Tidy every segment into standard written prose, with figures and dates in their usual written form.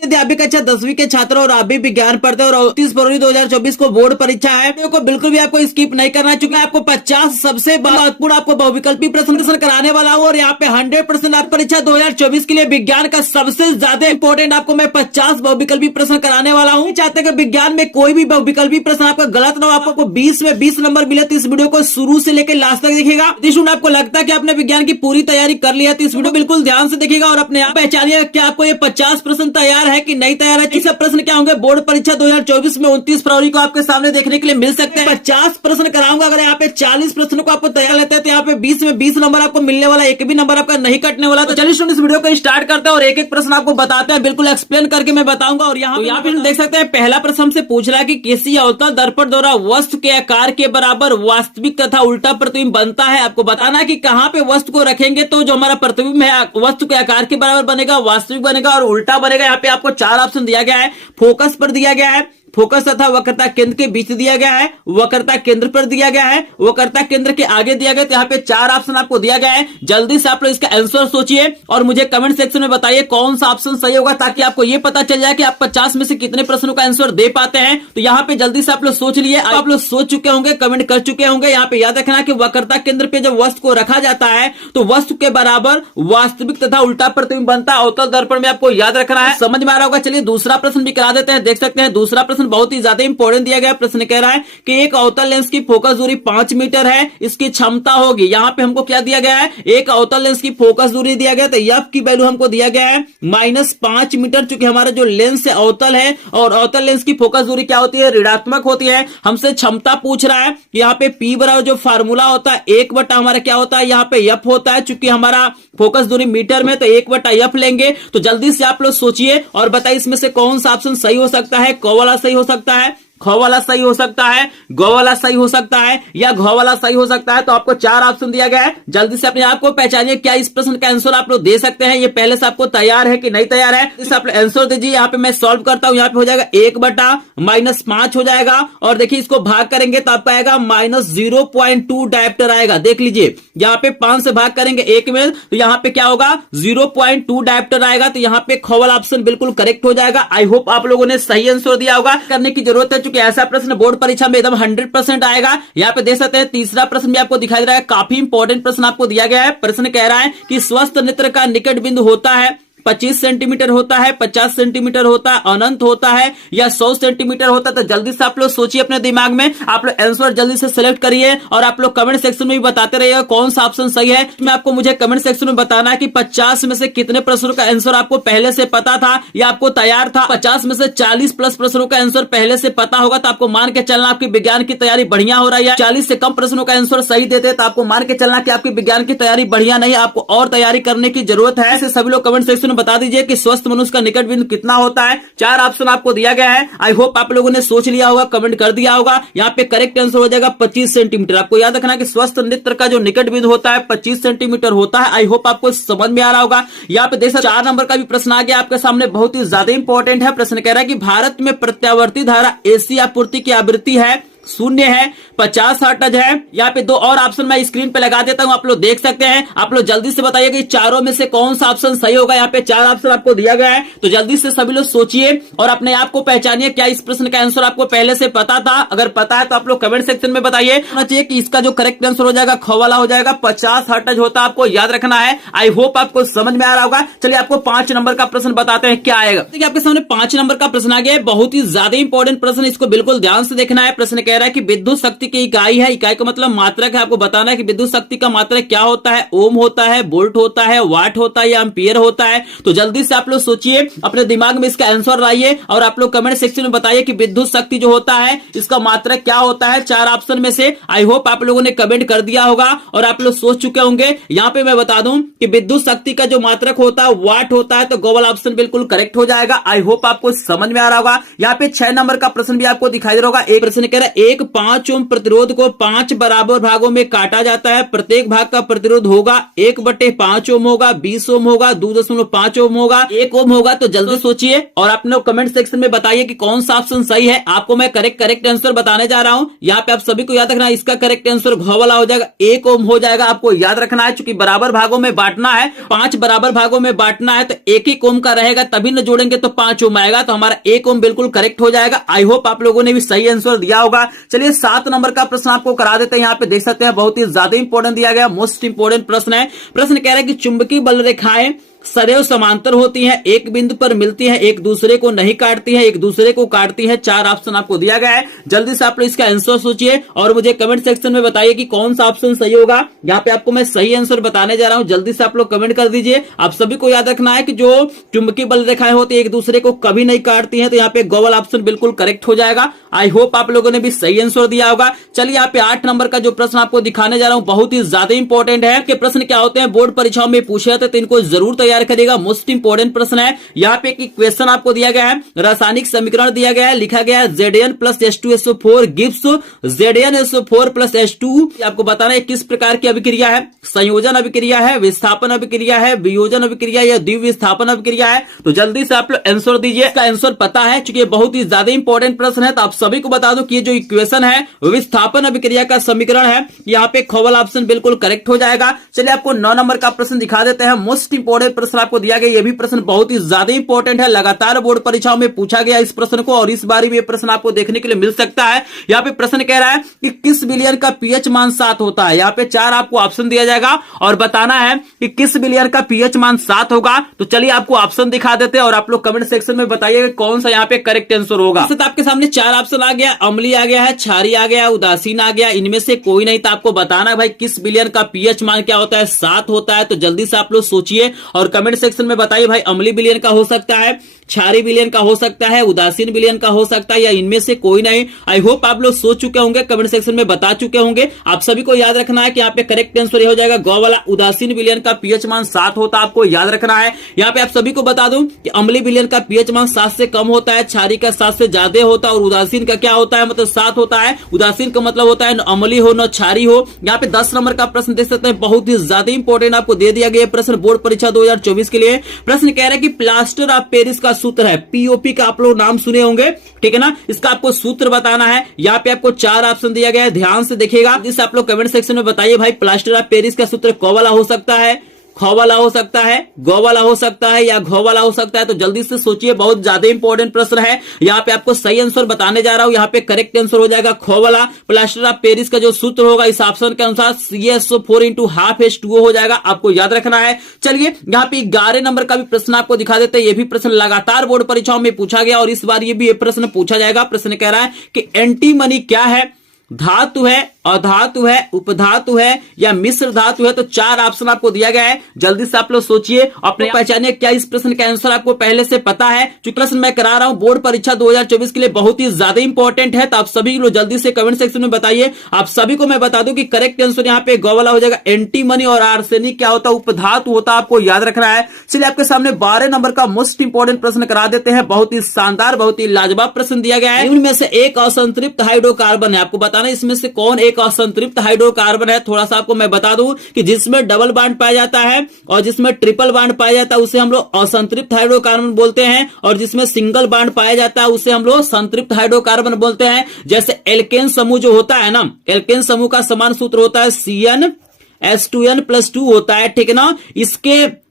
यदि आप भी कक्षा 10वीं के छात्र और आप भी विज्ञान पढ़ते हैं और 29 फरवरी 2024 को बोर्ड परीक्षा है, तो बिल्कुल भी आपको स्किप नहीं करना, चूंकि आपको 50 सबसे महत्वपूर्ण आपको बहुविकल्पी प्रश्न कराने वाला हूँ। और यहाँ पे 100% आप परीक्षा 2024 के लिए विज्ञान का सबसे ज्यादा इंपॉर्टेंट आपको मैं 50 बहुविकल्पी प्रश्न कराने वाला हूँ। चाहते हैं कि विज्ञान में कोई भी बहुविकल्पी प्रश्न आपका गलत ना हो, आपको 20 में 20 नंबर मिले, तो इस वीडियो को शुरू से लेकर लास्ट तक देखिएगा। यदि आपको लगता है कि आपने विज्ञान की पूरी तैयारी कर लिया, तो इस वीडियो बिल्कुल ध्यान से देखिएगा और अपने आप पहचानिएगा कि आपको ये 50 प्रश्न तैयार है कि नहीं तैयार है। किस प्रश्न क्या होंगे बोर्ड परीक्षा 2024 में 29 फरवरी को आपके सामने देखने के लिए मिल सकते हैं। 50 प्रश्न कराऊंगा। अगर यहाँ पे 40 प्रश्नों को आपको तैयार लेते हैं, तो यहाँ पे 20 में 20 नंबर आपको मिलने वाला, एक भी नंबर आपका नहीं कटने वाला। तो चलिए इस वीडियो को स्टार्ट करते हैं और एक एक प्रश्न आपको बताते हैं, बिल्कुल एक्सप्लेन करके मैं बताऊंगा। और यहाँ पे देख सकते हैं पहला प्रश्न हमसे पूछ रहा है कि किसी अवतल दर्पण द्वारा वस्तु के आकार के बराबर वास्तविक तथा उल्टा प्रतिबिंब बनता है। आपको बताना है कि कहाँ पे वस्तु को रखेंगे तो जो हमारा प्रतिबिंब है वस्तु के आकार के बराबर बनेगा, वास्तविक बनेगा और उल्टा बनेगा। यहाँ पे आपको 4 ऑप्शन दिया गया है। फोकस पर दिया गया है, फोकस तथा वक्रता केंद्र के बीच दिया गया है, वक्रता केंद्र पर दिया गया है, वक्रता केंद्र के आगे दिया गया। तो यहाँ पे 4 ऑप्शन आपको दिया गया है। जल्दी से आप लोग इसका आंसर सोचिए और मुझे कमेंट सेक्शन में बताइए कौन सा ऑप्शन सही होगा, ताकि आपको ये पता चल जाए कि आप 50 में से कितने प्रश्नों का आंसर दे पाते हैं। तो यहाँ पे जल्दी से आप लोग सोच लिए। आप लोग सोच चुके होंगे, कमेंट कर चुके होंगे। यहाँ पे याद रखना कि वक्रता केंद्र पे जब वस्तु को रखा जाता है तो वस्तु के बराबर वास्तविक तथा उल्टा प्रतिबिंब बनता है। अवतल दर्पण में आपको याद रखना है। समझ में आ रहा होगा। चलिए दूसरा प्रश्न भी करा देते हैं। देख सकते हैं दूसरा प्रश्न बहुत ही ज्यादा इंपॉर्टेंट दिया गया। प्रश्न कह रहा है कि एक अवतल लेंस की फोकस दूरी 5 मीटर है, इसकी क्षमता होगी। यहाँ पे हमको क्या दिया गया है, एक अवतल लेंस की फोकस दूरी दिया गया, तो एफ की वैल्यू हमको दिया गया है -5 मीटर। चूंकि हमारा जो लेंस है अवतल है और अवतल लेंस की फोकस दूरी क्या होती है, ऋणात्मक होती है। हमसे क्षमता पूछ रहा है। यहाँ पे P बराबर जो फार्मूला होता है 1 हमारा क्या होता है, यहाँ पे एफ होता है। चूंकि हमारा फोकस दूरी मीटर में, तो 1/f लेंगे। तो जल्दी से आप लोग सोचिए और बताइए इसमें से कौन सा ऑप्शन सही हो सकता है। क वाला सही हो सकता है, ख वाला सही हो सकता है, ग वाला सही हो सकता है या घ वाला सही हो सकता है। तो आपको 4 ऑप्शन दिया गया है। जल्दी से अपने आप को पहचानिए, क्या इस प्रश्न का आंसर आप लोग दे सकते हैं। ये पहले से आपको तैयार है कि नहीं तैयार है, इसे आप आंसर दीजिए। यहाँ पे मैं सॉल्व करता हूं। यहाँ पे हो जाएगा 1/-5 हो जाएगा और देखिए इसको भाग करेंगे तो आपका आएगा -0.2 डायप्टर आएगा। देख लीजिए यहाँ पे 5 से भाग करेंगे 1 में, तो यहाँ पे क्या होगा 0.2 डायप्टर आएगा। तो यहाँ पे ख वाला ऑप्शन बिल्कुल करेक्ट हो जाएगा। आई होप आप लोगों ने सही आंसर दिया होगा। करने की जरूरत है, क्योंकि ऐसा प्रश्न बोर्ड परीक्षा में एकदम 100% आएगा। यहाँ पे देख सकते हैं तीसरा प्रश्न भी आपको दिखाई दे रहा है। काफी इंपॉर्टेंट प्रश्न आपको दिया गया है। प्रश्न कह रहा है कि स्वस्थ नेत्र का निकट बिंदु होता है 25 सेंटीमीटर होता है, 50 सेंटीमीटर होता है, अनंत होता है या 100 सेंटीमीटर होता है। तो जल्दी से आप लोग सोचिए अपने दिमाग में। आप लोग आंसर जल्दी से सिलेक्ट करिए और आप लोग कमेंट सेक्शन में भी बताते रहिएगा कौन सा ऑप्शन सही है। मैं आपको मुझे कमेंट सेक्शन में बताना है कि 50 में से कितने प्रश्नों का आंसर आपको पहले से पता था या आपको तैयार था। 50 में से 40 प्लस प्रश्नों का आंसर पहले से पता होगा तो आपको मान के चलना आपकी विज्ञान की तैयारी बढ़िया हो रही है। 40 से कम प्रश्नों का आंसर सही देते तो आपको मान के चलना कि आपकी विज्ञान की तैयारी बढ़िया नहीं, आपको और तैयारी करने की जरूरत है। ऐसे सभी लोग कमेंट सेक्शन में बता दीजिए कि स्वस्थ मनुष्य का निकट बिंदु कितना होता है। 4 ऑप्शन आपको दिया गया है। आई होप आप लोगों ने सोच लिया होगा, कमेंट कर दिया होगा। यहाँ पे करेक्ट आंसर हो जाएगा 25 सेंटीमीटर। आपको याद रखना कि स्वस्थ नेत्र का जो निकट बिंदु होता है 25 सेंटीमीटर होता है। आई होप आपको समझ में आ रहा होगा। यहाँ पे देखिए 4 नंबर का भी प्रश्न आ गया आपके सामने, बहुत ही ज्यादा इंपॉर्टेंट है। प्रश्न कह रहा है कि भारत में प्रत्यावर्ती धारा एसी आपूर्ति की आवृत्ति है 0 है, 50 हर्ट्ज है। यहाँ पे 2 और ऑप्शन मैं स्क्रीन पे लगा देता हूँ, आप लोग देख सकते हैं। आप लोग जल्दी से बताइए कि चारों में से कौन सा ऑप्शन सही होगा। यहाँ पे 4 ऑप्शन आपको दिया गया है। तो जल्दी से सभी लोग सोचिए और अपने आप को पहचानिए, क्या इस प्रश्न का आंसर आपको पहले से पता था। अगर पता है तो आप लोग कमेंट सेक्शन में बताइए। होना चाहिए कि इसका जो करेक्ट आंसर हो जाएगा ख वाला हो जाएगा, 50 हर्ट्ज होता है। आपको याद रखना है। आई होप आपको समझ में आ रहा होगा। चलिए आपको 5 नंबर का प्रश्न बताते हैं क्या आएगा। देखिए आपके सामने 5 नंबर का प्रश्न आ गया है। बहुत ही ज्यादा इंपॉर्टेंट प्रश्न, इसको बिल्कुल ध्यान से देखना है। प्रश्न कह रहा है कि विद्युत शक्ति की इकाई है, इकाई का मतलब मात्रक है। आपको बताना है कि विद्युत शक्ति का मात्रक क्या होता है, ओम होता है, वोल्ट होता है, वाट होता है या एम्पियर होता है। तो जल्दी से आप लोग सोचिए, अपने दिमाग में इसका आंसर लाइए और आप लोग कमेंट सेक्शन में बताइए कि विद्युत शक्ति जो होता है इसका मात्रक क्या होता है 4 ऑप्शन में से। आई होप आप लोगों ने कमेंट कर दिया होगा और आप लोग सोच चुके होंगे। यहाँ पे मैं बता दूं कि विद्युत शक्ति का जो मात्रक होता है वाट होता है। तो गो वाला ऑप्शन बिल्कुल करेक्ट हो जाएगा। आई होप आपको समझ में आ रहा होगा। यहाँ पे 6 नंबर का प्रश्न भी आपको दिखाई दे रहा होगा। एक प्रश्न कह रहा है एक 5 ओम प्रतिरोध को 5 बराबर भागों में काटा जाता है। प्रत्येक भाग का प्रतिरोध होगा 1/5 ओम होगा, 20 ओम होगा, 2.5 ओम होगा, 1 ओम होगा। तो जल्दी सोचिए और आप लोग कमेंट सेक्शन में बताइए कि कौन सा ऑप्शन सही है। आपको मैं करेक्ट आंसर बताने जा रहा हूं। यहाँ पे आप सभी को याद रखना है, इसका करेक्ट आंसर घ वाला हो जाएगा, 1 ओम हो जाएगा। आपको याद रखना है, चूंकि बराबर भागों में बांटना है, 5 बराबर भागों में बांटना है, तो 1 ओम का रहेगा, तभी न जोड़ेंगे तो 5 ओम आएगा। तो हमारा 1 ओम बिल्कुल करेक्ट हो जाएगा। आई होप आप लोगों ने भी सही आंसर दिया होगा। चलिए 7 नंबर का प्रश्न आपको करा देते हैं। यहाँ पे देख सकते हैं बहुत ही ज्यादा इंपॉर्टेंट दिया गया, मोस्ट इंपॉर्टेंट प्रश्न है। प्रश्न कह रहा है कि चुंबकीय बल रेखाएं सदैव समांतर होती हैं, एक बिंदु पर मिलती हैं, एक दूसरे को नहीं काटती हैं, एक दूसरे को काटती हैं। 4 ऑप्शन आपको दिया गया है। जल्दी से आप लोग इसका आंसर सोचिए और मुझे कमेंट सेक्शन में बताइए कि कौन सा ऑप्शन सही होगा। यहाँ पे आपको मैं सही आंसर बताने जा रहा हूं, जल्दी से आप लोग कमेंट कर दीजिए। आप सभी को याद रखना है कि जो चुंबकीय बल रेखाएं होती है एक दूसरे को कभी नहीं काटती हैं, तो यहाँ पे गो वाला ऑप्शन बिल्कुल करेक्ट हो जाएगा। आई होप आप लोगों ने भी सही आंसर दिया होगा। चलिए यहाँ पे 8 नंबर का जो प्रश्न आपको दिखाने जा रहा हूं बहुत ही ज्यादा इंपॉर्टेंट है कि प्रश्न क्या होते हैं, बोर्ड परीक्षाओं में पूछे जाते हैं, तो इनको जरूर तैयार करिएगा। मोस्ट इंपॉर्टेंट प्रश्न है। यहाँ पे एक इक्वेशन आपको दिया गया है, रासायनिक समीकरण दिया गया है, लिखा गया है Zn+H2SO4 गिव्स Zn+SO4+H2। आपको बताना है किस प्रकार की अभिक्रिया है, संयोजन अभिक्रिया है, विस्थापन अभिक्रिया है, वियोजन अभिक्रिया या द्विविस्थापन अभिक्रिया है। तो जल्दी से आप लोग आंसर दीजिए। इसका आंसर पता है, चूंकि ये बहुत ही ज्यादा इंपॉर्टेंट प्रश्न है, तो आप सभी को बता दो कि ये जो इक्वेशन है विस्थापन अभिक्रिया का समीकरण है। यहाँ पे ख वाला ऑप्शन बिल्कुल करेक्ट हो जाएगा। चलिए आपको 9 नंबर का प्रश्न दिखा देते हैं। मोस्ट इंपॉर्टेंट प्रश्न आपको दिया गया, ये भी प्रश्न बहुत ही ज्यादा इंपॉर्टेंट है, लगातार बोर्ड परीक्षाओं में पूछा गया इस प्रश्न को, और इस बार भी ये प्रश्न आपको देखने के लिए मिल सकता है। यहाँ पे प्रश्न कह रहा है कि किस विलयन का पीएच मान 7 होता है। यहाँ पे 4 आपको ऑप्शन दिया जाएगा और बताना है कि किस विलयन का पीएच मान 7 होगा। तो चलिए आपको ऑप्शन दिखा देते हैं और आप लोग कमेंट सेक्शन में बताइए कौन सा यहाँ पे करेक्ट आंसर होगा। तो आपके सामने 4 ऑप्शन आ गया, अम्लीय आ गया है, क्षारीय आ गया, उदासीन आ गया, इनमें से कोई नहीं। तो आपको बताना है भाई किस विलयन का पीएच मान क्या होता है, 7 होता है। तो जल्दी से आप लोग सोचिए और कमेंट सेक्शन में बताइए भाई अम्लीय विलयन का हो सकता है, क्षारीय विलयन का हो सकता है, उदासीन विलयन का हो सकता है, या इनमें से कोई नहीं। आई होप आप लोग सोच चुके होंगे, कमेंट सेक्शन में बता चुके होंगे। आप सभी को याद रखना है कि यहाँ पे करेक्ट आंसर ये हो जाएगा गौ वाला, उदासीन विलयन का पीएच मान 7 होता है। आपको याद रखना है। यहाँ पे आप सभी को बता दूं कि अम्लीय विलयन का पीएच मान 7 से कम होता है, क्षारीय का 7 से ज्यादा होता है, और उदासीन का क्या होता है, मतलब 7 होता है। उदासीन का मतलब होता है न अम्लीय हो न क्षारीय हो। यहाँ पे 10 नंबर का प्रश्न देख सकते हैं, बहुत ही ज्यादा इंपॉर्टेंट आपको दे दिया गया प्रश्न बोर्ड परीक्षा 2024 के लिए। प्रश्न कह रहा है कि प्लास्टर ऑफ पेरिस का सूत्र है, पीओपी का आप लोग नाम सुने होंगे, ठीक है ना। इसका आपको सूत्र बताना है। यहाँ पे आपको 4 ऑप्शन दिया गया है, ध्यान से देखिएगा। जिससे आप लोग कमेंट सेक्शन में बताइए भाई प्लास्टर ऑफ पेरिस का सूत्र क वाला हो सकता है, ख वाला हो सकता है, गौ वाला हो सकता है, या घ वाला हो सकता है। तो जल्दी से सोचिए, बहुत ज्यादा इंपॉर्टेंट प्रश्न है। यहाँ पे आपको सही आंसर बताने जा रहा हूं। यहाँ पे करेक्ट आंसर हो जाएगा ख वाला। प्लास्टर ऑफ पेरिस का जो सूत्र होगा इस ऑप्शन के अनुसार CaSO4 × ½ H2O हो जाएगा। आपको याद रखना है। चलिए यहाँ पे 11 नंबर का भी प्रश्न आपको दिखा देते हैं। ये भी प्रश्न लगातार बोर्ड परीक्षाओं में पूछा गया और इस बार ये भी प्रश्न पूछा जाएगा। प्रश्न कह रहा है कि एंटीमनी क्या है, धातु है, अधातु है, उपधातु है, या मिश्र धातु है। तो 4 ऑप्शन आपको दिया गया है। जल्दी से आप लोग सोचिए, अपने पहचानिए क्या इस प्रश्न का आंसर आपको पहले से पता है। जो प्रश्न मैं करा रहा हूं बोर्ड परीक्षा 2024 के लिए बहुत ही ज्यादा इंपॉर्टेंट है। तो आप सभी लोग जल्दी से कमेंट सेक्शन में बताइए। आप सभी को मैं बता दूं कि करेक्ट आंसर यहाँ पे गौ वाला हो जाएगा। एंटीमनी और आर्सेनिक क्या होता है, उपधातु होता है। आपको याद रखना है। चलिए आपके सामने 12 नंबर का मोस्ट इंपॉर्टेंट प्रश्न करा देते हैं। बहुत ही शानदार, बहुत ही लाजवाब प्रश्न दिया गया है। इनमें से एक असंतृप्त हाइड्रोकार्बन है। आपको बताना इसमें से कौन एक असंतृप्त हाइड्रोकार्बन है। थोड़ा सा आपको मैं बता दूं कि जिसमें डबल बॉन्ड पाया जाता है और जिसमें ट्रिपल बॉन्ड पाया जाता है उसे हम लोग असंतृप्त हाइड्रोकार्बन बोलते हैं, और जिसमें सिंगल बॉन्ड पाया जाता है उसे हम लोग संतृप्त हाइड्रोकार्बन बोलते हैं। जैसे एल्केन समूह जो होता है ना, एल्केन समूह का समान सूत्र होता है CnH2n+2 होता है, ठीक है ना।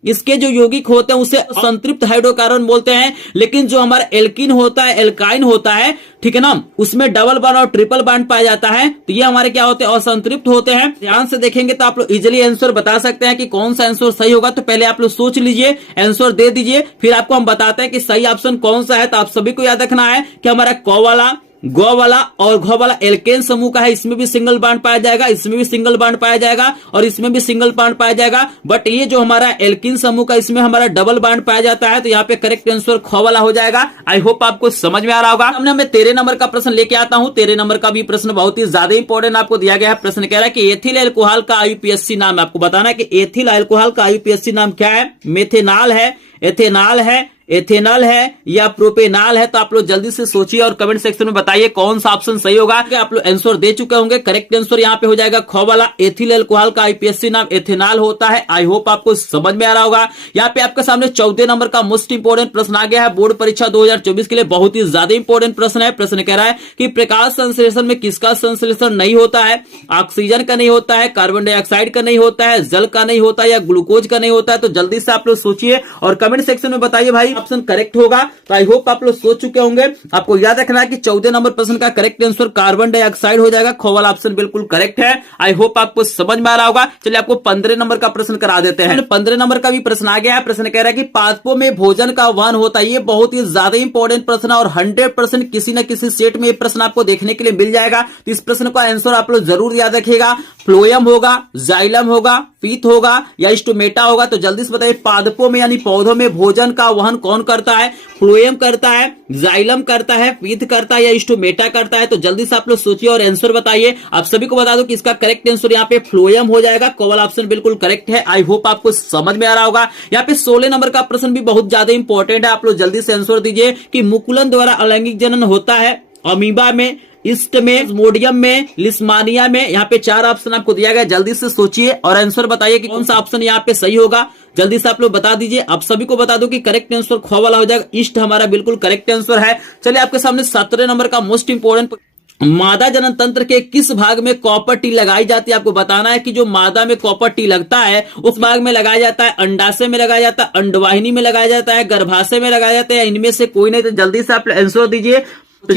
इसके जो यौगिक होते हैं उसे असंतृप्त हाइड्रोकार्बन बोलते हैं। लेकिन जो हमारा एल्किन होता है, एल्काइन होता है, ठीक है ना, उसमें डबल बॉन्ड और ट्रिपल बॉन्ड पाया जाता है। तो ये हमारे क्या होते हैं, असंतृप्त होते हैं। ध्यान से देखेंगे तो आप लोग इजिली आंसर बता सकते हैं कि कौन सा आंसर सही होगा। तो पहले आप लोग सोच लीजिए, आंसर दे दीजिए, फिर आपको हम बताते हैं कि सही ऑप्शन कौन सा है। तो आप सभी को याद रखना है कि हमारा क वाला, गौ वाला और घ वाला एल्केन समूह का है। इसमें भी सिंगल बॉन्ड पाया जाएगा, इसमें भी सिंगल बॉन्ड पाया जाएगा, और इसमें भी सिंगल बॉन्ड पाया जाएगा। बट ये जो हमारा एल्किन समूह का, इसमें हमारा डबल बॉन्ड पाया जाता है। तो यहाँ पे करेक्ट आंसर ख वाला हो जाएगा। आई होप आपको समझ में आ रहा होगा। हमने मैं 13 नंबर का प्रश्न लेके आता हूं। 13 नंबर का भी प्रश्न बहुत ही ज्यादा इंपॉर्टेंट आपको दिया गया है। प्रश्न कह रहा है कि एथिल अल्कोहल का IUPAC नाम है। आपको बताना है कि एथिल अल्कोहल का IUPAC नाम क्या है। मेथेनॉल है, एथेनॉल है, एथेनॉल है या प्रोपेनॉल है? तो आप लोग जल्दी से सोचिए और कमेंट सेक्शन में बताइए कौन सा ऑप्शन सही होगा। आप लोग आंसर दे चुके होंगे। करेक्ट आंसर यहाँ पे हो जाएगा ख वाला, एथिल अल्कोहल का आईपीएससी नाम एथेनॉल होता है। आई होप आपको समझ में आ रहा होगा। यहाँ पे आपके सामने 14 नंबर का मोस्ट इंपोर्टेंट प्रश्न आ गया है बोर्ड परीक्षा 2024 के लिए। बहुत ही ज्यादा इंपोर्टेंट प्रश्न है। प्रश्न कह रहा है कि प्रकाश संश्लेषण में किसका संश्लेषण नहीं होता है? ऑक्सीजन का नहीं होता है, कार्बन डाइऑक्साइड का नहीं होता है, जल का नहीं होता है या ग्लूकोज का नहीं होता है? तो जल्दी से आप लोग सोचिए और कमेंट सेक्शन में बताइए भाई ऑप्शन करेक्ट होगा। तो आई होप आप लोग सोच चुके होंगे। आपको याद रखना है कि 14 नंबर प्रश्न का करेक्ट आंसर कार्बन डाइऑक्साइड हो जाएगा। ख वाला ऑप्शन बिल्कुल करेक्ट है। आई होप आपको समझ में आ रहा होगा। चलिए आपको 15 नंबर का प्रश्न करा देते हैं। 15 नंबर का भी प्रश्न आ गया है। प्रश्न कह रहा है कि पादपों में भोजन का वहन होता है। ये बहुत ही ज्यादा इंपॉर्टेंट प्रश्न है और 100% किसी न किसी सेट में ये प्रश्न आपको देखने के लिए मिल जाएगा। तो इस प्रश्न का आंसर आप लोग जरूर याद रखिएगा। फ्लोएम होगा, जाइलम होगा, पीत होगा या स्टोमेटा होगा? तो जल्दी से बताइए पादपों में यानी पौधों में भोजन का वहन कौन करता है? फ्लोएम करता है, जाइलम करता है, पीत करता है या स्टोमेटा करता है? तो जल्दी से आप लोग सोचिए और आंसर बताइए। आप सभी को बता दो कि इसका करेक्ट आंसर यहाँ पे फ्लोएम हो जाएगा। कॉल ऑप्शन बिल्कुल करेक्ट है। आई होप आपको समझ में आ रहा होगा। यहाँ पे 16 नंबर का प्रश्न भी बहुत ज्यादा इंपॉर्टेंट है। आप लोग जल्दी से आंसर दीजिए कि मुकुलन द्वारा अलैंगिक जनन होता है अमीबा में, ईस्ट में, मोडियम में, लिस्मानिया में? यहाँ पे 4 ऑप्शन आपको दिया गया। जल्दी से सोचिए और आंसर बताइए कि कौन सा ऑप्शन यहाँ पे सही होगा। जल्दी से आप लोग बता दीजिए। आप सभी को बता दो कि करेक्ट आंसर ख वाला हो जाएगा। ईस्ट हमारा बिल्कुल करेक्ट आंसर है। चलिए आपके सामने 17 नंबर का मोस्ट इंपोर्टेंट, मादा जनन तंत्र के किस भाग में कॉपर टी लगाई जाती है? आपको बताना है कि जो मादा में कॉपर टी लगता है उस भाग में लगाया जाता है, अंडाशय में लगाया जाता है, अंडवाहिनी में लगाया जाता है, गर्भाशय में लगाया जाता है या इनमें से कोई नहीं? तो जल्दी से आप आंसर दीजिए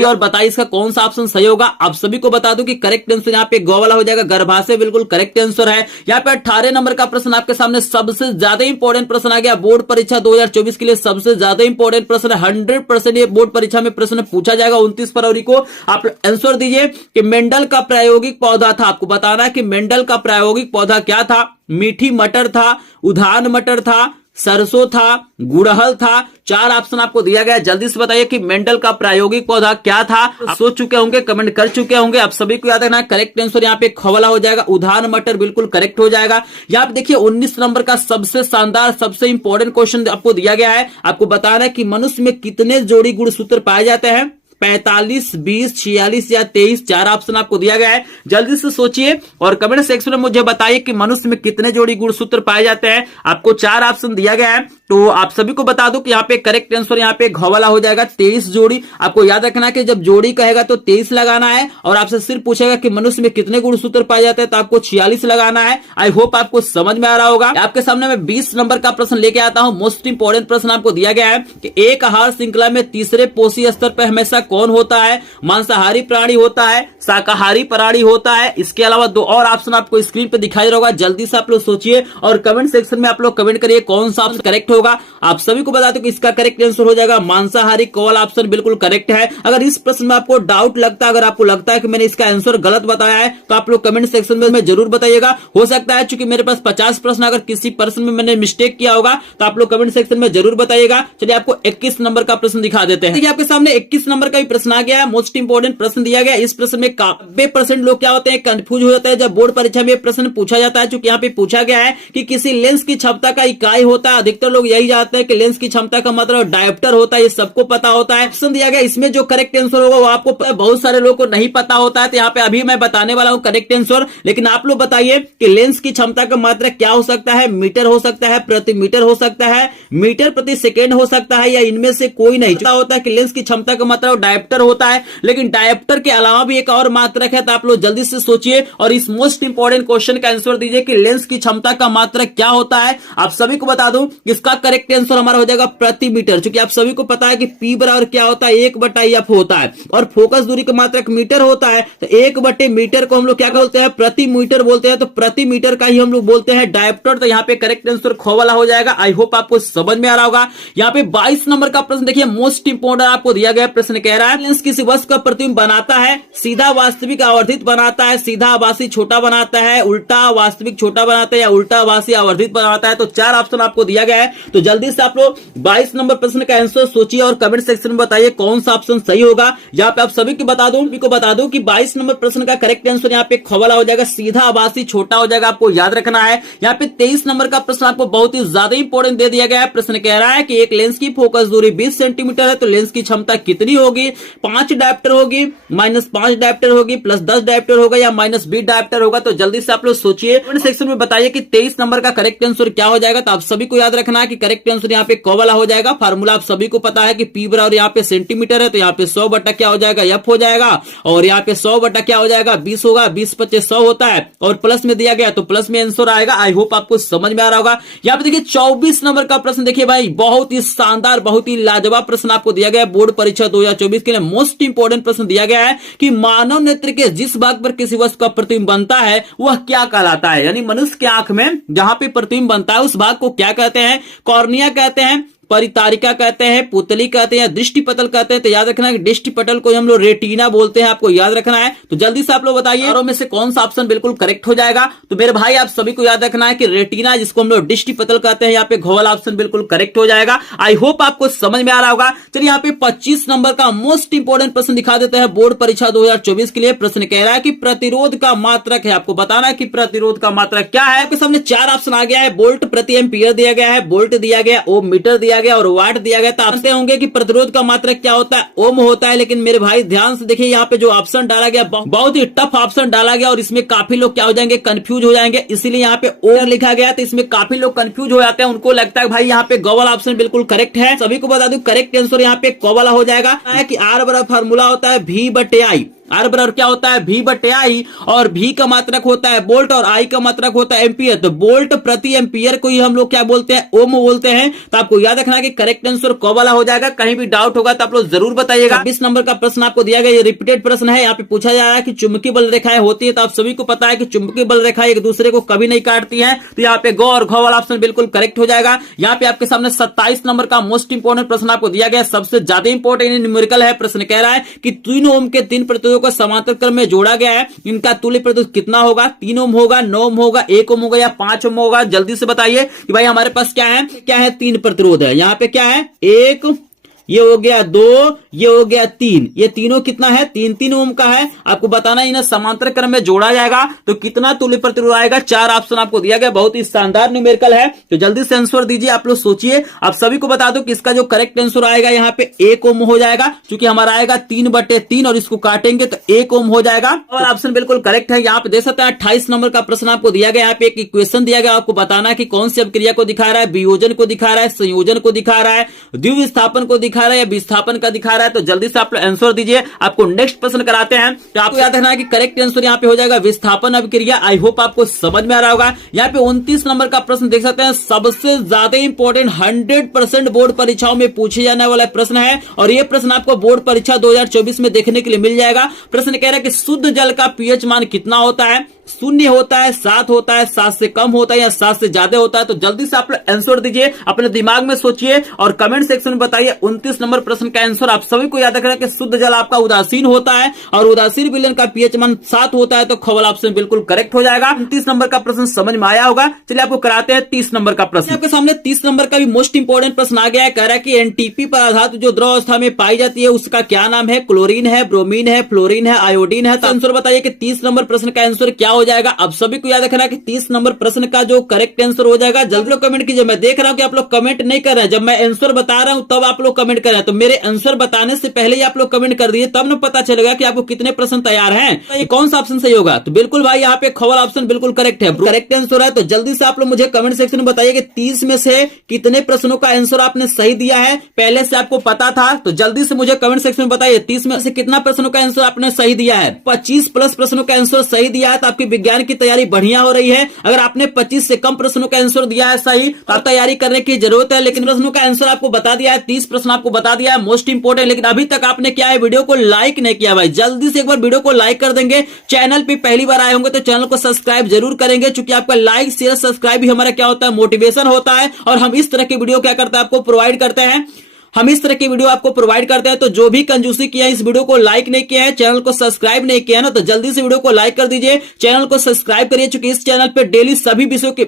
और बताइए इसका कौन सा ऑप्शन सही होगा। आप सभी को बता दूं कि करेक्ट आंसर यहाँ पे गो वाला हो जाएगा। गर्भाशय बिल्कुल करेक्ट आंसर है। यहाँ पे 18 नंबर का प्रश्न आपके सामने सबसे ज्यादा इंपॉर्टेंट प्रश्न आ गया बोर्ड परीक्षा 2024 के लिए। सबसे ज्यादा इंपॉर्टेंट प्रश्न 100% ये बोर्ड परीक्षा में प्रश्न पूछा जाएगा 29 फरवरी को। आप आंसर दीजिए कि मेंडल का प्रायोगिक पौधा था। आपको बताना है कि मेंडल का प्रायोगिक पौधा क्या था? मीठी मटर था, उद्यान मटर था, सरसों था, गुड़हल था? 4 ऑप्शन आपको दिया गया। जल्दी से बताइए कि मेंडल का प्रायोगिक पौधा क्या था। आप सोच चुके होंगे, कमेंट कर चुके होंगे। आप सभी को याद रखना करेक्ट आंसर यहाँ पे ख वाला हो जाएगा। उद्यान मटर बिल्कुल करेक्ट हो जाएगा। यहाँ पे देखिए 19 नंबर का सबसे शानदार सबसे इंपॉर्टेंट क्वेश्चन आपको दिया गया है। आपको बताना है कि मनुष्य में कितने जोड़ी गुणसूत्र पाए जाते हैं? 45, 20, 46 या 23? 4 ऑप्शन आपको दिया गया है। जल्दी से सोचिए और कमेंट सेक्शन में मुझे बताइए कि मनुष्य में कितने जोड़ी गुणसूत्र पाए जाते हैं। आपको 4 ऑप्शन दिया गया है। तो आप सभी को बता दो कि यहाँ पे करेक्ट आंसर यहाँ पे घ वाला हो जाएगा 23 जोड़ी। आपको याद रखना कि जब जोड़ी कहेगा तो 23 लगाना है और आपसे सिर्फ पूछेगा कि मनुष्य में कितने गुणसूत्र पाए जाते हैं तो आपको 46 लगाना है। आई होप आपको समझ में आ रहा होगा। आपके सामने मैं 20 नंबर का प्रश्न लेके आता हूं। मोस्ट इंपोर्टेंट प्रश्न आपको दिया गया है कि एक आहार श्रृंखला में तीसरे पोषी स्तर पर हमेशा कौन होता है? मांसाहारी प्राणी होता है, शाकाहारी प्राणी होता है? इसके अलावा 2 और ऑप्शन आपको स्क्रीन पे दिखाई दे रहा होगा। जल्दी से आप लोग सोचिए और कमेंट सेक्शन में आप लोग कमेंट करिए कौन सा ऑप्शन करेक्ट होगा। आप सभी को बता दो कि इसका करेक्ट आंसर हो जाएगा मांसाहारी। कॉल ऑप्शन बिल्कुल करेक्ट है। अगर इस प्रश्न में आपको डाउट लगता है, अगर आपको लगता है कि मैंने इसका आंसर गलत बताया है तो आप लोग कमेंट सेक्शन में जरूर बताइएगा। हो सकता है चूंकि मेरे पास 50 प्रश्न, अगर किसी प्रश्न में मैंने मिस्टेक किया होगा तो आप लोग कमेंट सेक्शन में जरूर बताइएगा। चलिए आपको 21 नंबर का प्रश्न दिखा देते हैं। देखिए आपके सामने 21 नंबर का भी प्रश्न आ गया है। मोस्ट इंपोर्टेंट प्रश्न दिया गया। इस प्रश्न में 90% लोग क्या होते हैं, कंफ्यूज हो जाता है जब बोर्ड परीक्षा में प्रश्न पूछा जाता है। चूंकि यहाँ पे पूछा गया है कि किसी लेंस की क्षमता का इकाई होता है। अधिकतर लोग यही जानते हैं कि लेंस की क्षमता का मतलब डायोप्टर होता है, ये सबको पता होता है। ऑप्शन दिया गया, इसमें जो करेक्ट आंसर होगा वो आपको बहुत सारे लोगों को नहीं पता होता है। तो यहाँ पे अभी मैं बताने वाला हूँ करेक्ट आंसर, लेकिन आप लोग बताइए कि लेंस की क्षमता का मात्रा क्या हो सकता है? मीटर हो सकता है, प्रति मीटर हो सकता है, मीटर प्रति सेकेंड हो सकता है या इनमें से कोई नहीं। पता होता है कि लेंस की क्षमता का मतलब डायोप्टर होता है, लेकिन डायोप्टर के अलावा भी एक और मात्रक है। तो आप लोग जल्दी से सोचिए और इस मोस्ट इंपोर्टेंट क्वेश्चन का आंसर दीजिए कि लेंस की क्षमता का मात्रक क्या होता है। आप सभी को बता दूं इसका करेक्ट आंसर हमारा हो जाएगा प्रति मीटर। क्योंकि आप सभी को पता है कि P बराबर क्या होता है, 1/F होता है और फोकस दूरी का मात्रक मीटर होता है। तो 1/मीटर को हम लोग क्या बोलते हैं? प्रति मीटर बोलते हैं। तो प्रति मीटर का ही हम लोग बोलते हैं डायोप्टर। तो यहाँ पे करेक्ट आंसर ख वाला हो जाएगा। आई होप आपको समझ में आ रहा होगा। यहाँ पे 22 नंबर का प्रश्न देखिए, मोस्ट इंपोर्टेंट आपको दिया गया प्रश्न कह रहा है लेंस किसी वस्तु का प्रतिबिंब बनाता है, सीधा वास्तविक आवर्धित बनाता है, सीधा आभासी छोटा बनाता है, उल्टा वास्तविक छोटा बनाता है या उल्टा आभासी आवर्धित बनाता है। तो 4 ऑप्शन आपको दिया गया है। तो जल्दी से आप लोग 22 नंबर प्रश्न का आंसर सोचिए और कमेंट सेक्शन में बताइए कौन सा ऑप्शन सही होगा। यहाँ पे आप सभी को बता दूं कि 22 नंबर प्रश्न का करेक्ट आंसर यहाँ पे ख वाला हो जाएगा, सीधा आभासी छोटा हो जाएगा, आपको याद रखना है। यहाँ पे 23 नंबर का प्रश्न आपको बहुत ही ज्यादा इंपॉर्टेंट दे दिया गया है। प्रश्न कह रहा है कि एक लेंस की फोकस दूरी 20 सेंटीमीटर है तो लेंस की क्षमता कितनी होगी, 5 डायप्टर होगी, -5 डायप्टर होगी, +10 डायप्टर होगा या -20 डायप्टर होगा। तो जल्दी से आप लोग सोचिए, कमेंट सेक्शन में बताइए कि 23 नंबर का करेक्ट आंसर क्या हो जाएगा। तो आप सभी को याद रखना है कि करेक्ट आंसर यहाँ पे क वाला हो जाएगा। फार्मूला आप सभी को पता है कि P बराबर यहाँ पे सेंटीमीटर है तो यहाँ पे 100 बटा क्या हो जाएगा, F हो जाएगा, और यहाँ पे 100 बटा क्या हो जाएगा, 20 होगा, 20 × 25 100 होता है, और प्लस में दिया गया तो प्लस में आंसर आएगा। आई होप आपको समझ में आ रहा होगा। यहाँ पे देखिए 24 नंबर का प्रश्न देखिए भाई, बहुत ही शानदार, बहुत ही लाजवाब प्रश्न आपको दिया गया है। बोर्ड परीक्षा 2024 के लिए मोस्ट इंपोर्टेंट प्रश्न दिया गया है कि मानव नेत्र के जिस भाग पर किसी वस्तु का प्रतिबिंब बनता है वह क्या कहलाता है। यानी मनुष्य की आंख में जहां पे प्रतिबिंब बनता है उस भाग को क्या कहते हैं, कॉर्निया कहते हैं, परितारिका कहते हैं, पुतली कहते हैं या दृष्टि पटल कहते हैं। तो याद रखना है कि दृष्टि पटल को हम लोग रेटिना बोलते हैं, आपको याद रखना है। तो जल्दी से आप लोग बताइए चारों में से कौन सा ऑप्शन बिल्कुल करेक्ट हो जाएगा। तो मेरे भाई आप सभी को याद रखना है कि रेटिना, जिसको हम लोग दृष्टि पटल कहते हैं, यहाँ पे घ वाला ऑप्शन बिल्कुल करेक्ट हो जाएगा। आई होप आपको समझ में आ रहा होगा। चलिए यहाँ पे 25 नंबर का मोस्ट इंपोर्टेंट प्रश्न दिखा देते हैं बोर्ड परीक्षा 2024 के लिए। प्रश्न कह रहा है कि प्रतिरोध का मात्रक है, आपको बताना है कि प्रतिरोध का मात्रक क्या है। आपके सामने 4 ऑप्शन आ गया है, वोल्ट प्रति एम्पीयर दिया गया है, वोल्ट दिया गया, ओम मीटर दिया गया और वाट दिया गया। तो आप जानते होंगे कि प्रतिरोध का मात्रक क्या होता है, ओम होता है। लेकिन मेरे भाई ध्यान से देखिए, यहाँ पे जो ऑप्शन डाला गया बहुत ही टफ ऑप्शन डाला गया और इसमें काफी लोग क्या हो जाएंगे, कंफ्यूज हो जाएंगे। इसीलिए यहाँ पे ओम लिखा गया, तो इसमें काफी लोग कंफ्यूज हो जाते हैं। उनको लगता है भाई यहाँ पे ग वाला ऑप्शन बिल्कुल करेक्ट है। सभी को बता दूं करेक्ट आंसर यहाँ पे क वाला हो जाएगा कि R बराबर फार्मूला होता है V/I। R बराबर क्या होता है, V/I, और V का मात्रक होता है वोल्ट और I का मात्रक होता है एम्पियर। तो वोल्ट प्रति एम्पियर को ही हम लोग क्या बोलते हैं, ओम बोलते हैं। तो आपको याद रखना है कि करेक्ट आंसर क वाला हो जाएगा। कहीं भी डाउट होगा तो आप लोग जरूर बताइएगा। 20 नंबर का प्रश्न आपको दिया गया, ये रिपीटेड प्रश्न है। यहाँ पे पूछा जा रहा है कि चुंबकीय बल रेखाएं होती है, तो आप सभी को पता है कि चुंबकीय बल रेखाएं एक दूसरे को कभी नहीं काटती है। तो यहाँ पे ग और घ वाला ऑप्शन बिल्कुल करेक्ट हो जाएगा। यहाँ पे आपके सामने 27 नंबर का मोस्ट इंपोर्टेंट प्रश्न आपको दिया गया, सबसे ज्यादा इंपोर्टेंट न्यूमेरिकल है। प्रश्न कह रहा है कि 3 ओम के 3 प्रतिरोधों को समांतर क्रम में जोड़ा गया है, इनका तुल्य प्रतिरोध कितना होगा, 3 ओम होगा, 9 ओम होगा, 1 ओम होगा या 5 ओम होगा। जल्दी से बताइए कि भाई हमारे पास क्या है 3 प्रतिरोध है। यहाँ पे क्या है, 1, ये हो गया 2, ये हो गया 3, ये तीनों कितना है, 3 ओम का है। आपको बताना इन्हें समांतर क्रम में जोड़ा जाएगा तो कितना तुल्य प्रतिरोध आएगा। 4 ऑप्शन आपको दिया गया, बहुत ही शानदार न्यूमेरिकल है। तो जल्दी से आंसर दीजिए, आप लोग सोचिए। आप सभी को बता दो कि इसका जो करेक्ट आंसर आएगा यहाँ पे 1 ओम हो जाएगा, क्योंकि हमारा आएगा 3/3 और इसको काटेंगे तो 1 ओम हो जाएगा। और ऑप्शन बिल्कुल करेक्ट है। यहाँ पे देख सकते हैं 28 नंबर का प्रश्न आपको दिया गया। यहाँ पे एक इक्वेशन दिया गया, आपको बताना है कि कौन सी अभिक्रिया को दिखा रहा है, वियोजन को दिखा रहा है, संयोजन को दिखा रहा है, द्विविस्थापन को दिखा रहा है या विस्थापन का दिखा रहा है। तो जल्दी से आप आंसर दीजिए। आपको नेक्स्ट प्रश्न कराते हैं। तो आपको याद रखना है कि करेक्ट आंसर यहाँ पे हो जाएगा विस्थापन अभिक्रिया। आई होप आपको समझ में आ रहा होगा। यहाँ पे 29 नंबर का प्रश्न देख सकते हैं, सबसे ज्यादा इंपॉर्टेंट 100% बोर्ड परीक्षाओं में पूछे जाने वाला प्रश्न है और ये प्रश्न आपको बोर्ड परीक्षा 2024 में देखने के लिए मिल जाएगा। प्रश्न कह रहा है कि शुद्ध जल का पीएच मान कितना होता है, 0 होता है, 7 होता है, 7 से कम होता है या 7 से ज्यादा होता है। तो जल्दी से आप आंसर दीजिए, अपने दिमाग में सोचिए और कमेंट सेक्शन में बताइए 29 नंबर प्रश्न का आंसर। आप सभी को याद रखना है कि शुद्ध जल आपका उदासीन होता है और उदासीन विलयन का पीएच मान 7 होता है। तो ख वाला ऑप्शन बिल्कुल करेक्ट हो जाएगा। 29 नंबर का प्रश्न समझ में आया होगा। चलिए आपको कराते हैं 30 नंबर का प्रश्न। आपके सामने 30 नंबर का भी मोस्ट इंपोर्टेंट प्रश्न आ गया है। कह रहा है कि एनटीपी पर धातु जो द्रव अवस्था में पाई जाती है उसका क्या नाम है, क्लोरीन है, ब्रोमीन है, फ्लोरीन है, आयोडीन है। तो आंसर बताइए कि 30 नंबर प्रश्न का आंसर क्या हो जाएगा। अब सभी को याद रखना कि 30 नंबर प्रश्न का जो करेक्ट आंसर हो जाएगा, जल्दी लोग कमेंट कीजिए। मैं देख रहा हूं कि आप लोग कमेंट नहीं कर रहे हैं। जब मैं आंसर बता रहा हूं तब आप लोग कमेंट कर रहे हैं, तो मेरे आंसर बताने से पहले ही आप लोग कमेंट कर दिए, तब ना पता चलेगा कि आपको कितने प्रश्न तैयार हैं। तो ये कौन सा ऑप्शन सही होगा। तो बिल्कुल भाई यहाँ पे खबर ऑप्शन बिल्कुल करेक्ट है, करेक्ट आंसर है। तो जल्दी से आप लोग मुझे कमेंट सेक्शन में बताइए कि 30 में से कितने प्रश्नों का आंसर आपने सही दिया है, पहले से आपको पता था। तो जल्दी से मुझे कमेंट सेक्शन में बताइए 30 में से कितना प्रश्नों का आंसर आपने सही दिया है। 25 प्लस प्रश्नों का आंसर सही दिया है तो आपकी विज्ञान की तैयारी बढ़िया हो रही है। अगर आपने 25 से कम प्रश्नों का आंसर दिया है सही, तो आप तैयारी करने की जरूरत है। लेकिन प्रश्नों का आंसर आपको बता दिया है, 30 प्रश्न आपको बता दिया है मोस्ट इंपोर्टेंट। लेकिन अभी तक आपने क्या है, वीडियो को लाइक नहीं किया भाई। जल्दी से एक बार वीडियो को लाइक कर देंगे। चैनल पे पहली बार आए होंगे तो चैनल को सब्सक्राइब जरूर करेंगे, क्योंकि आपका लाइक शेयर सब्सक्राइब भी हमारा क्या होता है, मोटिवेशन होता है। और हम इस तरह की वीडियो क्या करते हैं, आपको प्रोवाइड करते हैं। हम इस तरह की वीडियो आपको प्रोवाइड करते हैं। तो जो भी कंजूसी किया है, इस वीडियो को लाइक नहीं किया है, चैनल को सब्सक्राइब नहीं किया है ना, तो जल्दी से वीडियो को लाइक कर दीजिए, चैनल को सब्सक्राइब करिए, क्योंकि इस चैनल पे डेली सभी विषयों के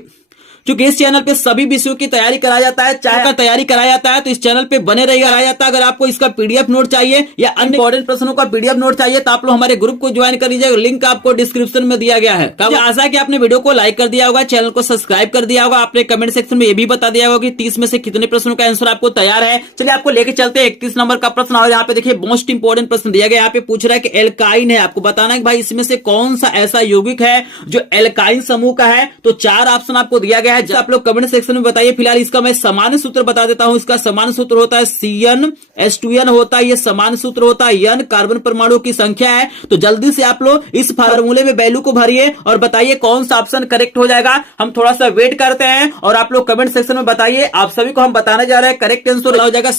क्योंकि इस चैनल पे सभी विषयों की तैयारी कराया जाता है, चाहे तैयारी कराया जाता है तो इस चैनल पे बने रहिएगा, कराया जाता है। अगर आपको इसका पीडीएफ नोट चाहिए या अन्य इंपॉर्टेंट प्रश्नों का पीडीएफ नोट चाहिए तो आप लोग हमारे ग्रुप को ज्वाइन कर लीजिएगा, लिंक आपको डिस्क्रिप्शन में दिया गया है। आशा है कि आपने वीडियो को लाइक कर दिया होगा, चैनल को सब्सक्राइब कर दिया होगा, आपने कमेंट सेक्शन में ये भी बता दिया होगा कि 30 में से कितने प्रश्नों का आंसर आपको तैयार है। चलिए आपको लेके चलते हैं 31 नंबर का प्रश्न। और यहाँ पे देखिए मोस्ट इंपोर्टेंट प्रश्न दिया गया, यहाँ पे पूछ रहा है कि एल्काइन है, आपको बताना है कि भाई इसमें से कौन सा ऐसा यौगिक है जो एल्काइन समूह का है। तो 4 ऑप्शन आपको दिया गया है, आप लोग कमेंट सेक्शन में बताइए। फिलहाल इसका मैं सामान्य सूत्र बता देता हूं। इसका सामान्य सूत्र होता है CnH2n होता है, ये सामान्य सूत्र होता है। n कार्बन परमाणु की संख्या है। तो जल्दी से आप लोग इस फार्मूले में वैल्यू को भरिए और बताइए कौन सा ऑप्शन करेक्ट हो जाएगा। हम थोड़ा सा वेट करते हैं और आप लोग कमेंट सेक्शन में बताइए। आप सभी को हम बताने जा रहे हैं करेक्ट आंसर हो जाएगा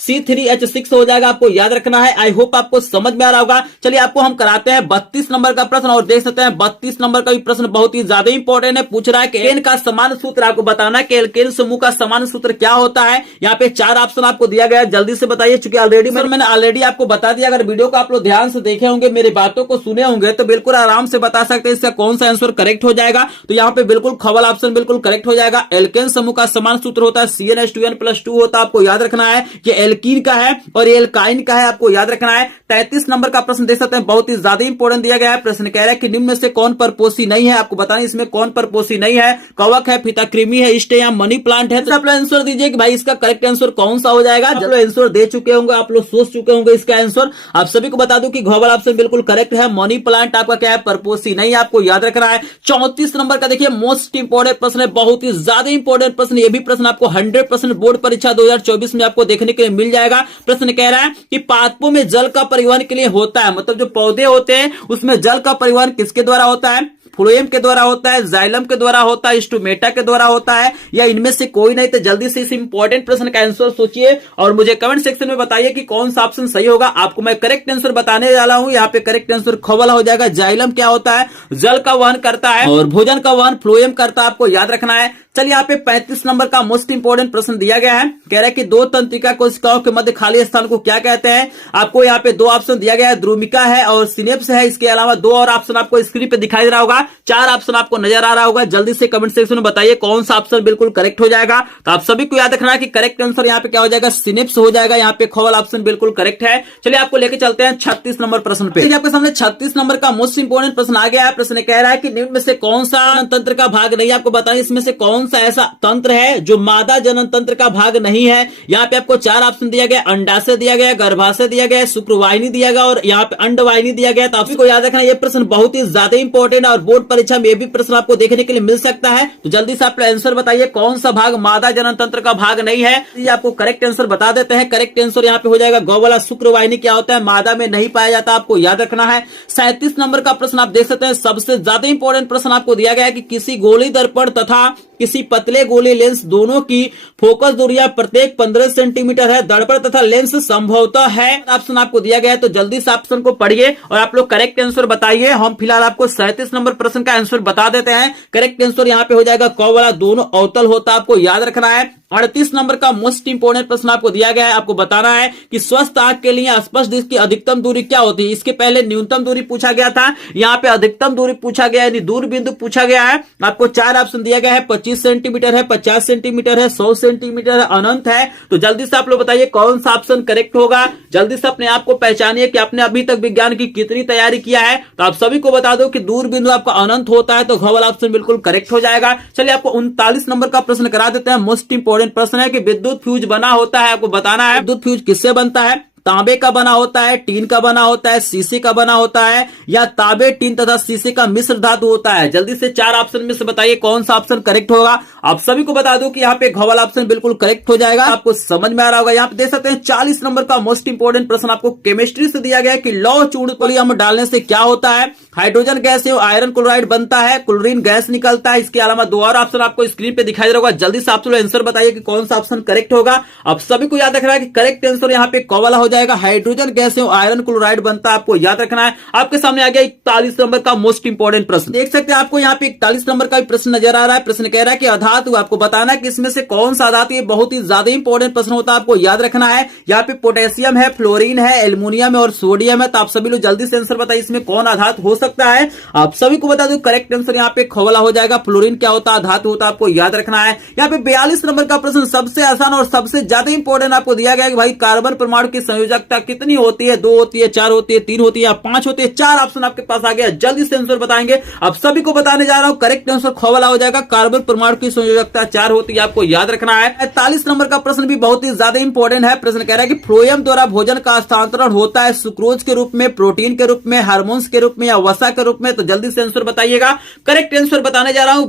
C3H6 हो जाएगा, आपको याद रखना है। आई होप आपको समझ में आ रहा होगा। चलिए आपको हम कराते हैं 32 नंबर का प्रश्न और देख सकते हैं 32 नंबर का भी प्रश्न बहुत ही ज्यादा इंपॉर्टेंट है। पूछ रहा है कि एल्केन का समान सूत्र, आपको बताना है कि एल्केन समूह का समान सूत्र क्या होता है। यहाँ पे 4 ऑप्शन आपको दिया गया है, जल्दी से बताइए। चूंकि मैंने ऑलरेडी आपको बता दिया, अगर वीडियो को आप लोग ध्यान से देखे होंगे, मेरी बातों को सुने होंगे तो बिल्कुल आराम से बता सकते हैं इसका कौन सा आंसर करेक्ट हो जाएगा। तो यहाँ पे बिल्कुल खवल ऑप्शन बिल्कुल करेक्ट हो जाएगा। एल्केन समूह का समान सूत्र होता है CnH2n+2 होता है, आपको याद रखना है कि एल्कीन का है और एल्काइन का है, आपको याद रखना है। 33 नंबर का प्रश्न देख सकते हैं, बहुत ही ज्यादा इंपॉर्टेंट दिया गया है। प्रश्न कह रहा है कि निम्न में से कौन परपोषी नहीं है, आपको बताना इसमें कौन परपोषी नहीं है। कवक है, फीताकृमि है, इष्ट या मनी प्लांट है। तो आप लोग आंसर दीजिए कि भाई इसका करेक्ट आंसर कौन सा हो जाएगा। जब लोग आंसर दे चुके होंगे, आप लोग सोच चुके होंगे इसका आंसर। आप सभी को बता दूं कि ग्लोबल ऑप्शन बिल्कुल करेक्ट है। मनी प्लांट आपका क्या है, परपोषी नहीं है, आपको याद रखना है। 34 नंबर का देखिए मोस्ट इंपॉर्टेंट प्रश्न है, बहुत ही ज्यादा इंपॉर्टेंट प्रश्न। ये भी प्रश्न आपको 100% बोर्ड परीक्षा 2024 में आपको देखने के लिए मिल जाएगा। प्रश्न कह रहा है कि पादपों में जल का परिवहन के लिए होता है, मतलब जो पौधे होते हैं उसमें जल का परिवहन किसके द्वारा होता है। फ्लोएम के द्वारा होता है, जाइलम के द्वारा होता है, स्टोमेटा के द्वारा होता है, या इनमें से कोई नहीं। तो जल्दी से इस इंपॉर्टेंट प्रश्न का आंसर सोचिए और मुझे कमेंट सेक्शन में बताइए कि कौन सा ऑप्शन सही होगा। आपको मैं करेक्ट आंसर बताने वाला हूं। यहाँ पे करेक्ट आंसर खवला हो जाएगा। जाइलम क्या होता है, जल का वहन करता है और भोजन का वहन फ्लोएम करता है, आपको याद रखना है। चलिए यहाँ पे 35 नंबर का मोस्ट इंपोर्टेंट प्रश्न दिया गया है। कह रहा है कि 2 तंत्रिका कोशिकाओं के मध्य खाली स्थान को क्या कहते हैं। आपको यहाँ पे 2 ऑप्शन दिया गया है, द्रुमिका है और सिनेप्स है। इसके अलावा 2 और ऑप्शन आपको स्क्रीन पे दिखाई दे रहा होगा। 4 ऑप्शन आपको नजर आ रहा होगा। जल्दी से कमेंट सेक्शन में बताइए कौन सा ऑप्शन बिल्कुल करेक्ट हो जाएगा। तो आप सभी को याद रखना है कि करेक्ट आंसर यहाँ पे क्या हो जाएगा, सिनेप्स हो जाएगा। यहाँ पे खवल ऑप्शन बिल्कुल करेक्ट है। चलिए आपको लेके चलते हैं 36 नंबर प्रश्न पे। आपके सामने 36 नंबर का मोस्ट इंपोर्टेंट प्रश्न आ गया है। प्रश्न कह रहा है कि निम्न में से कौन सा तंत्र का भाग नहीं है। आपको बताइए इसमें से कौन सा ऐसा तंत्र है जो मादा जनन तंत्र का भाग नहीं है। यहाँ पे आपको 4 ऑप्शन दिया गया, अंडाशय दिया गया, गर्भाशय दिया गया, शुक्रवाहिनी दिया गया और यहाँ पे अंडवाहिनी दिया गया। तो आपको याद रखना ये प्रश्न बहुत ही ज्यादा इंपॉर्टेंट है और बोर्ड परीक्षा में ये भी प्रश्न आपको देखने के लिए मिल सकता है। तो जल्दी से आप आंसर बताइए कौन सा भाग मादा जनन तंत्र का भाग नहीं है। ये आपको करेक्ट आंसर बता देते हैं। करेक्ट आंसर यहाँ पे हो जाएगा गौ वाला शुक्रवाहिनी क्या होता है, मादा में नहीं पाया जाता, आपको याद रखना है। 37 नंबर का प्रश्न आप देख सकते हैं, सबसे ज्यादा इंपॉर्टेंट प्रश्न आपको दिया गया है कि किसी गोली दर्पण तथा किसी पतले गोली लेंस दोनों की फोकस दूरियां प्रत्येक 15 सेंटीमीटर है। दर्पण तथा लेंस संभवतः है। ऑप्शन आपको दिया गया है, तो जल्दी से ऑप्शन को पढ़िए और आप लोग करेक्ट आंसर बताइए। हम फिलहाल आपको 37 नंबर प्रश्न का आंसर बता देते हैं। करेक्ट आंसर यहाँ पे हो जाएगा क वाला दोनों अवतल होता है, आपको याद रखना है। 38 नंबर का मोस्ट इंपोर्टेंट प्रश्न आपको दिया गया है। आपको बताना है कि स्वस्थ आंख के लिए स्पष्ट दृष्टि की अधिकतम दूरी क्या होती है। इसके पहले न्यूनतम दूरी पूछा गया था, यहाँ पे अधिकतम दूरी पूछा गया, यानी दूर बिंदु पूछा गया है। आपको 4 ऑप्शन दिया गया है, 25 सेंटीमीटर है, 50 सेंटीमीटर है, 100 सेंटीमीटर है, अनंत है। तो जल्दी से आप लोग बताइए कौन सा ऑप्शन करेक्ट होगा। जल्दी से अपने आप को पहचानिए कि आपने अभी तक विज्ञान की कितनी तैयारी किया है। तो आप सभी को बता दो कि दूर बिंदु आपका अनंत होता है, तो घ वाला ऑप्शन बिल्कुल करेक्ट हो जाएगा। चलिए आपको 39 नंबर का प्रश्न करा देते हैं। मोस्ट इंपोर्टेंट प्रश्न है कि विद्युत फ्यूज बना होता है। आपको बताना है विद्युत फ्यूज किससे बनता है। तांबे का बना होता है, टीन का बना होता है, शीशे का बना होता है, या तांबे, टीन तथा शीशे का मिश्र धातु होता है। जल्दी से 4 ऑप्शन में से बताइए कौन सा ऑप्शन करेक्ट होगा। आप सभी को बता दूं कि यहाँ पे घ वाला ऑप्शन बिल्कुल करेक्ट हो जाएगा। आपको समझ में आ रहा होगा। यहाँ पे देख सकते हैं 40 नंबर का मोस्ट इंपोर्टेंट प्रश्न आपको केमिस्ट्री से दिया गया है कि लौह चूर्ण पोलियम डालने से क्या होता है। हाइड्रोजन गैस है, आयरन क्लोराइड बनता है, क्लोरीन गैस निकलता है। इसके अलावा 2 और ऑप्शन आपको स्क्रीन पे दिखाई दे रहा होगा। जल्दी से आप लोग आंसर बताइए कि कौन सा ऑप्शन करेक्ट होगा। आप सभी को याद रखना है कि करेक्ट आंसर यहाँ पे क वाला हो जाएगा हाइड्रोजन गैस से आयरन क्लोराइड बनता है, आपको याद रखना है। आपके सामने आ गया 41 नंबर का मोस्ट इंपोर्टेंट प्रश्न। देख सकते हैं आपको यहाँ पे 41 नंबर का प्रश्न नजर आ रहा है। प्रश्न कह रहा है कि अधातु, आपको बताना है कि इसमें से कौन सा अधातु, ये बहुत ही ज्यादा इंपॉर्टेंट प्रश्न होता है, आपको याद रखना है। यहाँ पे पोटेशियम है, फ्लोरीन है, एल्युमिनियम है और सोडियम है। तो आप सभी लोग जल्दी से आंसर बताइए इसमें कौन अधातु हो सकता है। आप सभी को बता दो करेक्ट आंसर यहाँ पे खवला हो जाएगा। फ्लोरीन क्या होता है, धातु होता है, आपको याद रखना है। यहाँ पे 42 नंबर का प्रश्न सबसे आसान और सबसे ज्यादा इंपॉर्टेंट आपको दिया गया कि भाई कार्बन परमाणु की संयोजकता कितनी होती है, 2 होती है, 4 होती है, 3 होती है या 5 होती है। 4 ऑप्शन आपके पास आ गया, जल्दी से आंसर बताएंगे। आप सभी को बताने जा रहा हूं, करेक्ट आंसर खवला हो जाएगा। कार्बन परमाणु की संयोजकता 4 होती है, आपको याद रखना है। 41 नंबर का प्रश्न भी बहुत ही ज्यादा इंपॉर्टेंट है। प्रश्न कह रहा है कि फ्लोएम द्वारा भोजन का हस्तांतरण होता है सुक्रोज के रूप में, प्रोटीन के रूप में, हार्मोन्स के रूप में या वसा के रूप में। तो जल्दी से आंसर बताइएगा। करेक्ट आंसर बताने जा रहा हूं।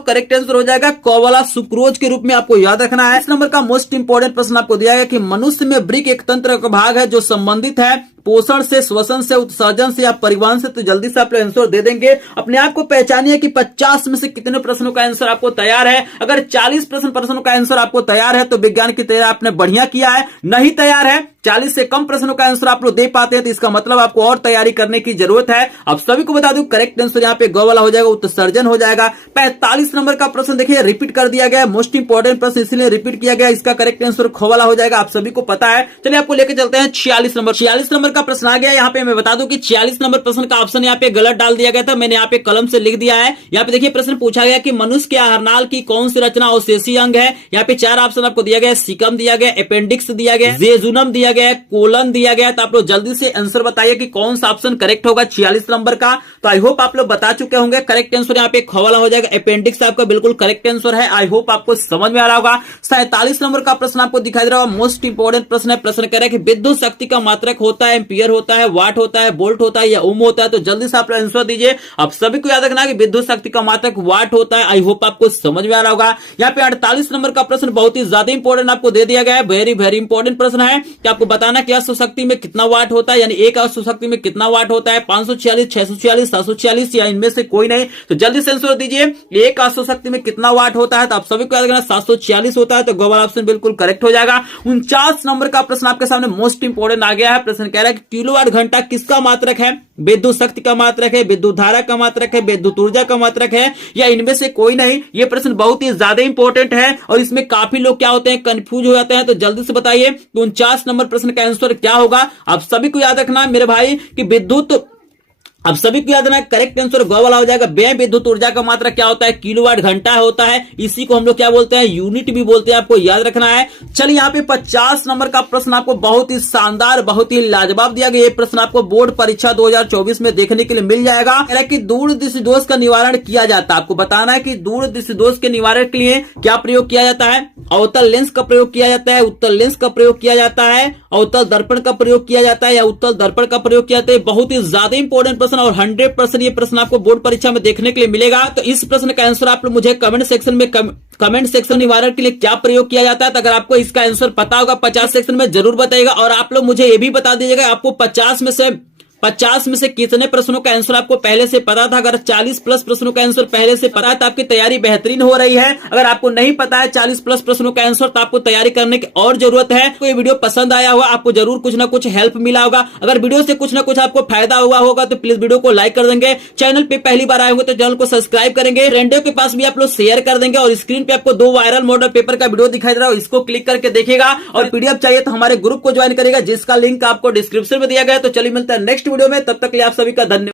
करेक्ट आंसर हो जाएगा कोवला सुक्रोज के रूप में, आपको याद रखना है। इस नंबर का मोस्ट इंपॉर्टेंट प्रश्न आपको दिया गया कि मनुष्य में वृक्क एक तंत्र का भाग है जो संबंधित है पोषण से, श्वसन से, उत्सर्जन से या परिवहन से। तो जल्दी से आप आंसर दे देंगे। अपने आप को पहचानिए कि 50 में से कितने प्रश्नों का आंसर आपको तैयार है। अगर 40 प्रश्नों का आंसर आपको तैयार है तो विज्ञान की तैयारी आपने बढ़िया किया है। नहीं तैयार है, 40 से कम प्रश्नों का आंसर आप लोग दे पाते हैं तो इसका मतलब आपको और तैयारी करने की जरूरत है। आप सभी को बता दूं करेक्ट आंसर यहाँ पे ग वाला हो जाएगा, उत्सर्जन हो जाएगा। 45 नंबर का प्रश्न देखिए रिपीट कर दिया गया, मोस्ट इंपॉर्टेंट प्रश्न इसलिए रिपीट किया गया। इसका करेक्ट आंसर ख वाला हो जाएगा, आप सभी को पता है। चलिए आपको लेकर चलते हैं 46 नंबर का प्रश्न आ गया। यहाँ पे मैं बता दूं कि 46 नंबर प्रश्न का ऑप्शन यहाँ पे गलत डाल दिया गया था, मैंने यहाँ पे कलम से लिख दिया है। यहाँ पे देखिए प्रश्न पूछा गया कि मनुष्य के आहारनाल की कौन सी रचना अवशेषीय अंग है। यहाँ पे 4 ऑप्शन आपको दिया गया, सीकम दिया गया, अपेंडिक्स दिया गया, जेजुनम दिया गया, कोलन दिया गया। तो आप लोग जल्दी से आंसर बताइए कि कौन सा ऑप्शन करेक्ट होगा 46 नंबर का। तो आई होप आप लोग बता चुके होंगे। करेक्ट आंसर यहाँ पे खवाला हो जाएगा, अपेंडिक्स आपका बिल्कुल करेक्ट आंसर है। आई होप आपको समझ में आ रहा होगा। 47 नंबर का प्रश्न आपको दिखाई दे रहा होगा, मोस्ट इंपोर्टेंट प्रश्न है। प्रश्न कह रहा है कि विद्युत शक्ति का मात्रक होता है एम्पियर होता है, वाट होता है, वोल्ट होता है या ओम होता है। तो जल्दी से आप लोग आंसर दीजिए। आप सभी को याद रखना कि विद्युत शक्ति का मात्रक वाट होता है। आई होप आपको समझ में आ रहा होगा। यहाँ पे 48 नंबर का प्रश्न बहुत ही ज्यादा इंपॉर्टेंट आपको दे दिया गया है। वेरी वेरी इंपॉर्टेंट प्रश्न है कि आपको बताना कि अश्व शक्ति में कितना वाट होता है, यानी एक अश्व शक्ति में कितना वाट होता है, 546, 646, 746 या इनमें से कोई नहीं। तो जल्दी से आंसर दीजिए, एक अश्व शक्ति में कितना वाट होता है। तो आप सभी को याद रखना 746 होता है। तो गवर्नर ऑप्शन बिल्कुल करेक्ट हो जाएगा। 49 नंबर का प्रश्न आपके सामने मोस्ट इंपॉर्टेंट आ गया है। प्रश्न कह रहा है कि किलोवाट घंटा किसका मात्रक है, विद्युत शक्ति का मात्रक है, विद्युत धारा का मात्रक है, विद्युत ऊर्जा का मात्रक है या इनमें से कोई नहीं। ये प्रश्न बहुत ही ज्यादा इंपॉर्टेंट है और इसमें काफी लोग क्या होते हैं, कंफ्यूज हो जाते हैं। तो जल्दी से बताइए 49 नंबर प्रश्न का आंसर क्या होगा। आप सभी को याद रखना मेरे भाई कि विद्युत, अब सभी को याद रखना करेक्ट आंसर ग वाला हो जाएगा। व्यय विद्युत ऊर्जा का मात्रा क्या होता है, किलोवाट घंटा होता है। इसी को हम लोग क्या बोलते हैं, यूनिट भी बोलते हैं, आपको याद रखना है। चलिए यहाँ पे 50 नंबर का प्रश्न आपको बहुत ही शानदार, बहुत ही लाजवाब दिया गया। ये प्रश्न आपको बोर्ड परीक्षा 2024 में देखने के लिए मिल जाएगा। कह रहा है कि दूरदृष्टि दोष का निवारण किया जाता है। आपको बताना है कि दूरदृष्टि दोष के निवारण के लिए क्या प्रयोग किया जाता है। अवतल लेंस का प्रयोग किया जाता है, उत्तल लेंस का प्रयोग किया जाता है, अवतल दर्पण का प्रयोग किया जाता है या उत्तल दर्पण का प्रयोग किया जाता है। बहुत ही ज्यादा इंपॉर्टेंट प्रश्न और 100% ये प्रश्न आपको बोर्ड परीक्षा में देखने के लिए मिलेगा। तो इस प्रश्न का आंसर आप लोग मुझे कमेंट सेक्शन निवारण के लिए क्या प्रयोग किया जाता है। तो अगर आपको इसका आंसर पता होगा 50 सेक्शन में जरूर बताइएगा। और आप लोग मुझे ये भी बता दीजिएगा आपको 50 में से कितने प्रश्नों का आंसर आपको पहले से पता था। अगर 40 प्लस प्रश्नों का आंसर पहले से पता है तो आपकी तैयारी बेहतरीन हो रही है। अगर आपको नहीं पता है 40 प्लस प्रश्नों का आंसर तो आपको तैयारी करने की और जरूरत है। तो ये वीडियो पसंद आया होगा, आपको जरूर कुछ ना कुछ हेल्प मिला होगा। अगर वीडियो से कुछ ना कुछ आपको फायदा हुआ होगा तो प्लीज वीडियो को लाइक कर देंगे। चैनल पे पहली बार आए होंगे तो चैनल को सब्सक्राइब करेंगे, फ्रेंडों के पास भी आप लोग शेयर कर देंगे। और स्क्रीन पे आपको 2 वायरल मॉडल पेपर का वीडियो दिखाई दे रहा है, इसको क्लिक करके देखिएगा। और पीडीएफ चाहिए तो हमारे ग्रुप को ज्वाइन करेगा जिसका लिंक आपको डिस्क्रिप्शन में दिया गया है। तो चलिए मिलता है नेक्स्ट वीडियो में, तब तक के लिए आप सभी का धन्यवाद।